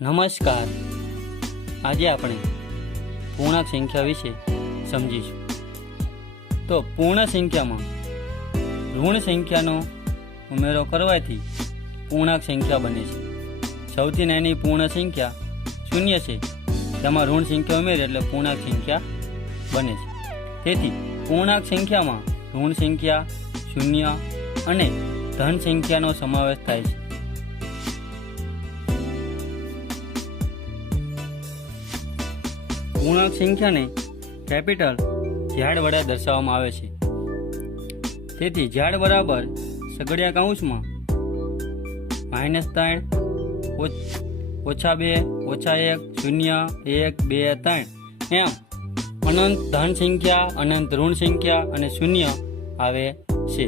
નમસ્કાર. આજે આપણે પૂર્ણાંક સંખ્યા વિશે સમજીશું. તો પૂર્ણ સંખ્યામાં ઋણ સંખ્યાનો ઉમેરો કરવાથી પૂર્ણાંક સંખ્યા બને છે. સૌથી નાની પૂર્ણ સંખ્યા શૂન્ય છે, તેમાં ઋણ સંખ્યા ઉમેરે એટલે પૂર્ણાંક સંખ્યા બને છે. તેથી પૂર્ણાંક સંખ્યામાં ઋણ સંખ્યા, શૂન્ય અને ધન સંખ્યાનો સમાવેશ થાય છે. પૂર્ણાંક સંખ્યાને કેપિટલ ઝેડ વડે દર્શાવવામાં આવે છે. તેથી ઝેડ બરાબર સગડિયા કૌંસમાં -3 -2 -1 0 1 2 3 એમ અનંત ધન સંખ્યા, અનંત ઋણ સંખ્યા અને શૂન્ય આવે છે.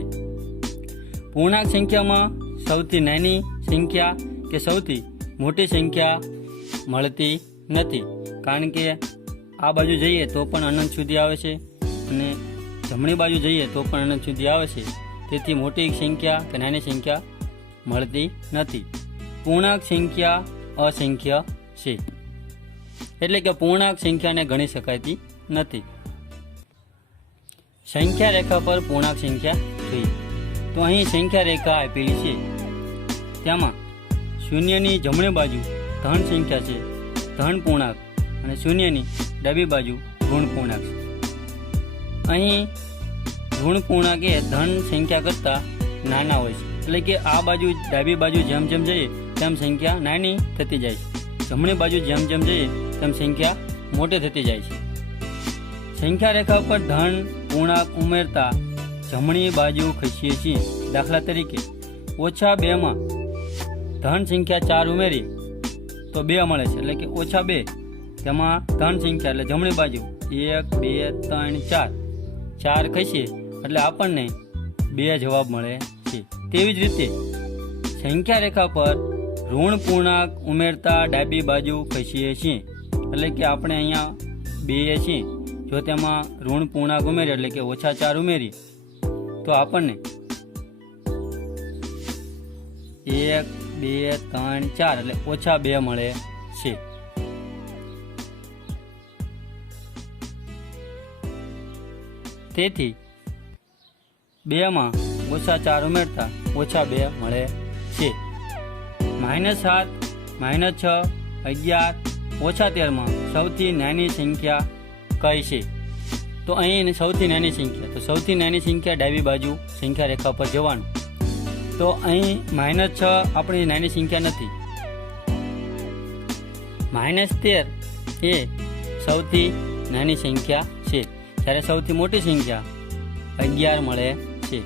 પૂર્ણાંક સંખ્યામાં સૌથી નાની સંખ્યા કે સૌથી મોટી સંખ્યા મળતી નથી, કારણ કે આ બાજુ જઈએ તો પણ અનંત સુધી આવે છે અને જમણી બાજુ જઈએ તો પણ અનંત સુધી આવે છે. તેથી મોટી સંખ્યા કે નાની સંખ્યા મળતી નથી. પૂર્ણાંક સંખ્યા અસંખ્ય છે, એટલે કે પૂર્ણાંક સંખ્યાને ગણી શકાતી નથી. સંખ્યા રેખા પર પૂર્ણાંક સંખ્યા જોઈએ તો અહીં સંખ્યા રેખા આપેલી છે. તેમાં શૂન્યની જમણી બાજુ ધન સંખ્યા છે, ધન પૂર્ણાંક, અને શૂન્યની ડાબી બાજુ ઋણ પૂર્ણાંક છે. અહીં ઋણ પૂર્ણાંક એ ધન સંખ્યા કરતાં નાના હોય છે, એટલે કે આ બાજુ ડાબી બાજુ જેમ જેમ જઈએ તેમ સંખ્યા નાની થતી જાય છે, જમણી બાજુ જેમ જેમ જઈએ તેમ સંખ્યા મોટી થતી જાય છે. સંખ્યા રેખા પર ધન પૂર્ણાંક ઉમેરતા જમણી બાજુ ખસીએ છીએ. દાખલા તરીકે -2 ધન સંખ્યા 4 ઉમેરી તો 2 મળે છે, એટલે કે -2 તેમાં ધન સંખ્યા એટલે જમણી બાજુ 1 2 3 4 4 ખસીએ એટલે આપણને 2 જવાબ મળે છે. તેવી જ રીતે સંખ્યા રેખા પર ઋણ પૂર્ણાંક ઉમેરતા ડાબી બાજુ ખસીએ છીએ, એટલે કે આપણે અહીંયા 2 છીએ. જો તેમાં ઋણ પૂર્ણાંક ઉમેરીએ એટલે કે -4 ઉમેરીએ તો આપણને 1 2 3 4 એટલે -2 મળે છે. તેથી 2 માં -4 ઉમેરતા -2 મળે છે. -7 -6 11 -13 માં સૌથી નાની સંખ્યા કઈ છે? તો અહીં સૌથી નાની સંખ્યા, તો સૌથી નાની સંખ્યા ડાબી બાજુ સંખ્યા રેખા પર જવાનું. તો અહીં -6 આપણી નાની સંખ્યા નથી. -13 એ સૌથી નાની સંખ્યા છે, જ્યારે સૌથી મોટી સંખ્યા 11 મળે છે.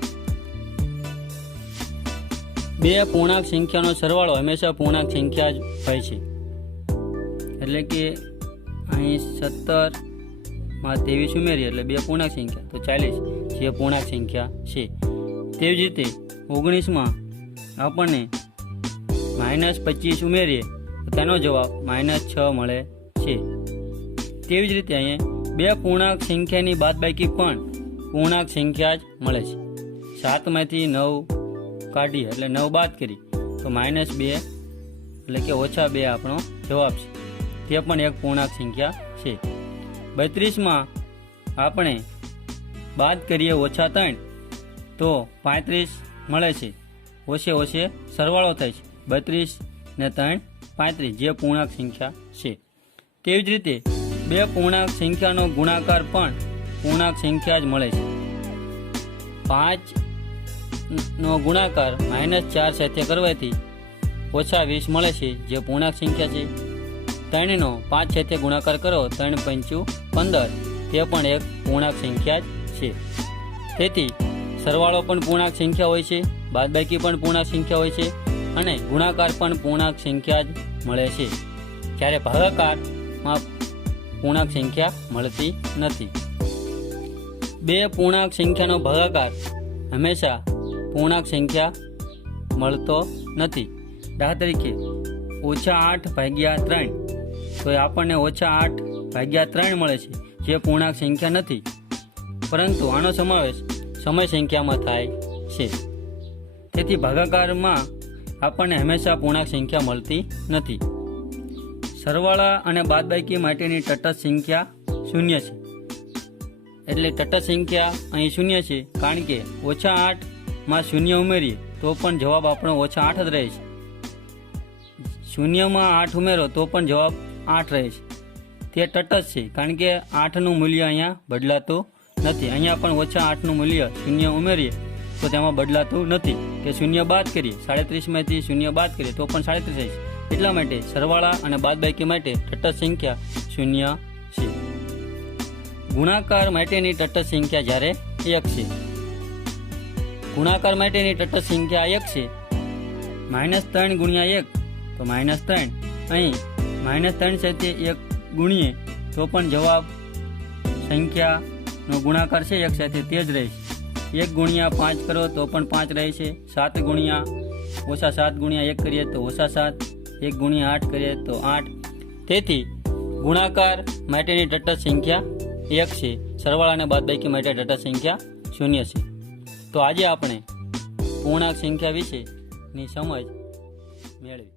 બે પૂર્ણાંક સંખ્યાનો સરવાળો હંમેશા પૂર્ણાંક સંખ્યા જ હોય છે, એટલે કે અહીં 17 માં 23 ઉમેરીએ એટલે 2 પૂર્ણાંક સંખ્યા તો 40 જે પૂર્ણાંક સંખ્યા છે. તેવી જ રીતે 19 આપણને -25 ઉમેરીએ તો તેનો જવાબ -6 મળે છે. તેવી જ રીતે અહીંયા 2 પૂર્ણાંક સંખ્યાની બાદબાકી પણ પૂર્ણાંક સંખ્યા જ મળે છે. 7 માંથી 9 કાઢીએ એટલે 9 બાદ કરી તો -2 એટલે કે -2 આપણો જવાબ છે. તે પણ એક પૂર્ણાંક સંખ્યા છે. 32 આપણે બાદ કરીએ -3 તો 35 મળે છે. ઓછે સરવાળો થાય છે, 32 ને 3 35 જે પૂર્ણાંક સંખ્યા છે. તેવી જ રીતે 2 પૂર્ણાંક સંખ્યાનો ગુણાકાર પણ પૂર્ણાંક સંખ્યા જ મળે છે. 5 નો ગુણાકાર -4 સાથે કરવાથી -20 મળે છે, જે પૂર્ણાંક સંખ્યા છે. 3 નો 5 સાથે ગુણાકાર કરો 3 × 15 તે પણ એક પૂર્ણાંક સંખ્યા જ છે. તેથી સરવાળો પણ પૂર્ણાંક સંખ્યા હોય છે, બાદબાકી પણ પૂર્ણાંક સંખ્યા હોય છે અને ગુણાકાર પણ પૂર્ણાંક સંખ્યા જ મળે છે, જ્યારે ભાગાકારમાં પૂર્ણાંક સંખ્યા મળતી નથી. 2 પૂર્ણાંક સંખ્યાનો ભાગાકાર હંમેશા પૂર્ણાંક સંખ્યા મળતો નથી. દાખલા તરીકે -8/3 તો આપણને -8/3 મળે છે, જે પૂર્ણાંક સંખ્યા નથી, પરંતુ આનો સમાવેશ સમય સંખ્યામાં થાય છે. તેથી ભાગાકારમાં આપણને હંમેશા પૂર્ણાંક સંખ્યા મળતી નથી. સરવાળા અને બાદબાકી માટેની તટસ્થ સંખ્યા શૂન્ય છે. એટલે તટસ્થ સંખ્યા અહીં શૂન્ય છે, કારણ કે -8 શૂન્ય ઉમેરીએ તો પણ જવાબ આપણો -8 જ રહે છે. શૂન્યમાં 8 ઉમેરો તો પણ જવાબ 8 રહે છે. તે તટસ્થ છે, કારણ કે 8નું મૂલ્ય અહીંયા બદલાતું નથી. અહીંયા પણ -8નું મૂલ્ય શૂન્ય ઉમેરીએ તો તેમાં બદલાતું નથી. કે શૂન્ય બાદ કરીએ, 37માંથી શૂન્ય બાદ કરીએ તો પણ 37 રહે છે. એટલા માટે સરવાળા અને બાદબાકી માટે તટસ્થ સંખ્યા શૂન્ય છે. ગુણાકાર માટેની તટસ્થ સંખ્યા જ્યારે 1 છે. ગુણાકાર માટેની તટસ્થ સંખ્યા 1 છે. -3 ગુણ્યા 1 તો -3. અહીં -3 સાથે 1 ગુણીએ તો પણ જવાબ સંખ્યાનો ગુણાકાર છે 1 સાથે તે જ રહે છે. 1 ગુણ્યા 5 કરો તો પણ 5 રહે છે. 7 ગુણ્યા -7 ગુણ્યા 1 કરીએ તો -7. 1 ગુણ્યા 8 કરીએ તો 8. તેથી ગુણાકાર માટેની તટસ્થ સંખ્યા 1 છે. સરવાળા અને બાદબાકી માટે તટસ્થ સંખ્યા 0 છે. તો આજે આપણે પૂર્ણાંક સંખ્યા વિશેની સમજ મેળવી.